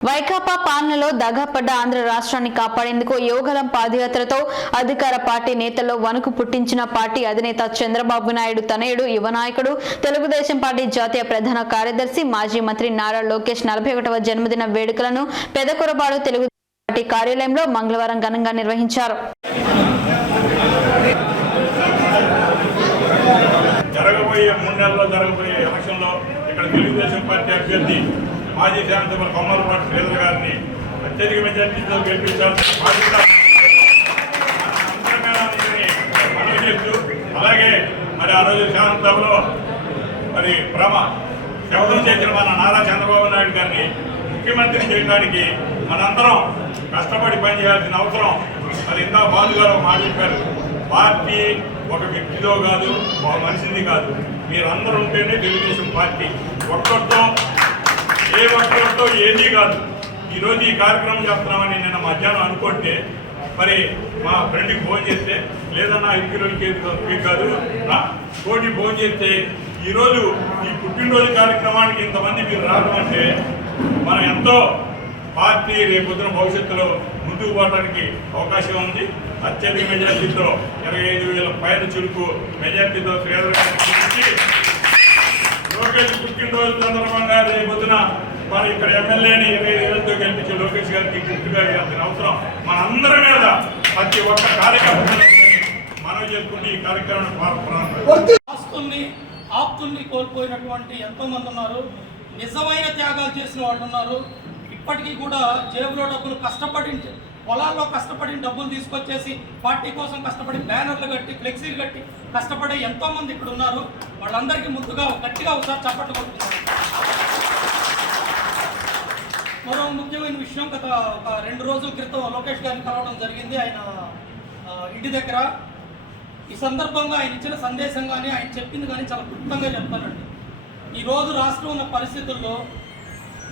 వైకాపా పాలనలో దగాపడ్డ ఆంధ్ర రాష్ట్రాన్ని కాపాడేందుకు యోగలం పాదయాత్రతో అధికార పార్టీ నేతల్లో వణుకు పుట్టించిన పార్టీ అధినేత చంద్రబాబు నాయుడు తనయుడు యువ నాయకుడు తెలుగుదేశం పార్టీ జాతీయ ప్రధాన కార్యదర్శి మాజీ మంత్రి నారా లోకేష్ నలభై ఒకటవ జన్మదిన వేడుకలను పెదకురబాడు తెలుగు పార్టీ కార్యాలయంలో మంగళవారం ఘనంగా నిర్వహించారు. జరగబోయే మూడు నెలల్లో జరగబోయే ఎలక్షన్లో ఇక్కడ తెలుగుదేశం పార్టీ అభ్యర్థి మాజీ శాసనసభ కొమ్మలపాటి శ్రీధర్ గారిని అత్యధిక మెజార్టీతో గెలిపించాల్సిన బాధ్యత మనవి చేస్తూ అలాగే మరి ఆ రోజు శాసనసభలో మరి భ్రమ శవదం చేసిన మన నారా చంద్రబాబు నాయుడు గారిని ముఖ్యమంత్రి చేయడానికి మనందరం కష్టపడి పనిచేయాల్సిన అవసరం. అది ఇంత బాధ గారు మాట చెప్పారు. పార్టీ ఒక వ్యక్తిలో కాదు ఒక మనిషిది కాదు. మీరందరూ ఉంటేనే తెలుగుదేశం పార్టీ. ఒక్కరితో ఏ ఒక్కరితో ఏదీ కాదు. ఈరోజు ఈ కార్యక్రమం చేస్తున్నామని నిన్న మధ్యాహ్నం అనుకుంటే మరి మా ఫ్రెండ్కి ఫోన్ చేస్తే లేదన్నా ఐదు కిలోలకి కాదు కోటి ఫోన్ చేస్తే ఈరోజు ఈ పుట్టినరోజు కార్యక్రమానికి ఇంతమంది మీరు రావడం అంటే మనం ఎంతో పార్టీ రేపొద్దున భవిష్యత్తులో ముందుకు పోవడానికి అవకాశం ఉంది. అత్యధిక మెజార్టీతో ఇరవై ఐదు వేల పైన చురుకు మెజార్టీతో శ్రీధర్ గారిని లోకేష్ పుట్టినరోజు సందర్భంగా మరి ఇక్కడ ఎమ్మెల్యేని ఇరవై ఐదు వేలతో గెలిపించే లోకేష్ గారికి గుర్తుగా వేయాల్సిన అవసరం మనందరి మీద ప్రతి ఒక్క కార్యక్రమం మనం చేసుకుంటే ఈ కార్యక్రమాన్ని ఆస్తుల్ని ఆప్తుల్ని కోల్పోయినటువంటి ఎంతో మంది ఉన్నారు. నిజమైన త్యాగాలు చేసిన వాళ్ళు ఉన్నారు. ఇప్పటికీ కూడా జేబులో డబ్బులు కష్టపడి పొలాల్లో కష్టపడి డబ్బులు తీసుకొచ్చేసి పార్టీ కోసం కష్టపడి బ్యానర్లు కట్టి ఫ్లెక్సీలు కట్టి కష్టపడే ఎంతో మంది ఇక్కడ ఉన్నారు. వాళ్ళందరికీ ముందుగా గట్టిగా ఒకసారి చప్పట్లు కొట్టుకున్నారు మరో ముఖ్యమైన విషయం. గత ఒక రెండు రోజుల క్రితం లోకేష్ గారిని కలవడం జరిగింది. ఆయన ఇంటి దగ్గర. ఈ సందర్భంగా ఆయన ఇచ్చిన సందేశం కానీ ఆయన చెప్పింది కానీ చాలా క్లుప్తంగా చెప్తానండి. ఈరోజు రాష్ట్రం ఉన్న పరిస్థితుల్లో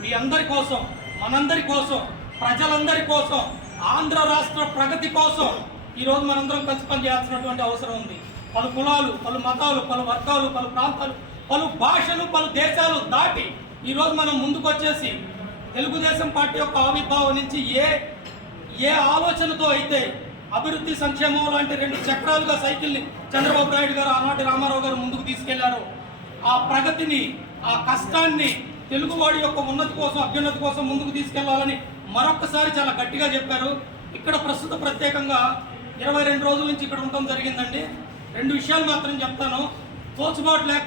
మీ అందరి కోసం మనందరి కోసం ప్రజలందరి కోసం ఆంధ్ర రాష్ట్ర ప్రగతి కోసం ఈరోజు మనందరం కలిసి పనిచేయాల్సినటువంటి అవసరం ఉంది. పలు కులాలు పలు మతాలు పలు వర్గాలు పలు ప్రాంతాలు పలు భాషలు పలు దేశాలు దాటి ఈరోజు మనం ముందుకు వచ్చేసి తెలుగుదేశం పార్టీ యొక్క ఆవిర్భావం నుంచి ఏ ఏ ఆలోచనతో అయితే అభివృద్ధి సంక్షేమం లాంటి రెండు చక్రాలుగా సైకిల్ని చంద్రబాబు నాయుడు గారు ఆనాటి రామారావు గారు ముందుకు తీసుకెళ్ళారు. ఆ ప్రగతిని ఆ కష్టాన్ని తెలుగువాడి యొక్క ఉన్నతి కోసం అభ్యున్నతి కోసం ముందుకు తీసుకెళ్ళాలని మరొకసారి చాలా గట్టిగా చెప్పారు. ఇక్కడ ప్రస్తుత ప్రత్యేకంగా ఇరవై రెండు రోజుల నుంచి ఇక్కడ ఉండటం జరిగిందండి. రెండు విషయాలు మాత్రం చెప్తాను. తోచుబాటు లేక